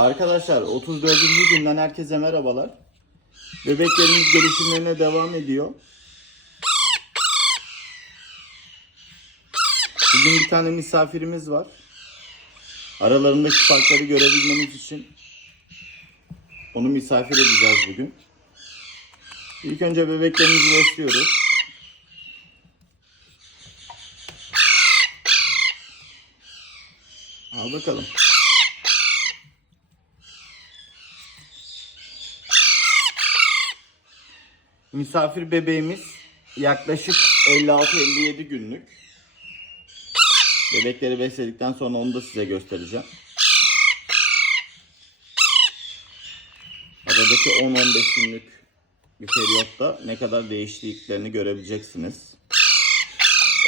Arkadaşlar 34. günden herkese merhabalar. Bebeklerimiz gelişimlerine devam ediyor. Bugün bir tane misafirimiz var. Aralarındaki farkları görebilmeniz için onu misafir edeceğiz bugün. İlk önce bebeklerimizi besliyoruz. Al bakalım. Misafir bebeğimiz yaklaşık 56-57 günlük. Bebekleri besledikten sonra onu da size göstereceğim. Aradaki 10-15 günlük bir periyotta ne kadar değiştiklerini görebileceksiniz.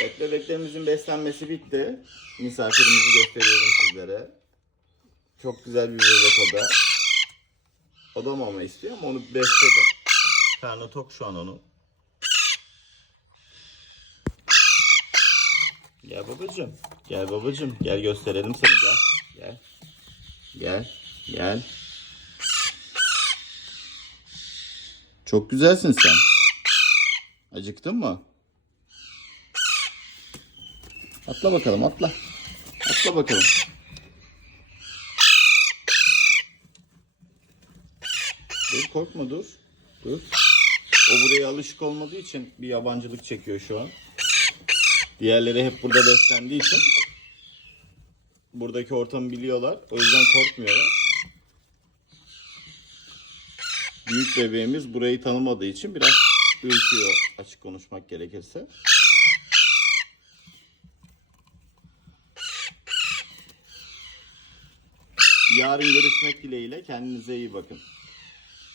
Evet bebeklerimizin beslenmesi bitti. Misafirimizi gösteriyorum sizlere. Çok güzel bir bebek o da. O da mama istiyor ama onu besledim. Karnı tok şu an onun. Gel babacım. Gel babacım. Gel gösterelim seni gel. Gel. Gel. Gel. Çok güzelsin sen. Acıktın mı? Atla bakalım atla. Atla bakalım. Dur korkma dur. Dur. O buraya alışık olmadığı için bir yabancılık çekiyor şu an. Diğerleri hep burada beslendiği için buradaki ortamı biliyorlar. O yüzden korkmuyorlar. Büyük bebeğimiz burayı tanımadığı için biraz ürküyor açık konuşmak gerekirse. Yarın görüşmek dileğiyle. Kendinize iyi bakın.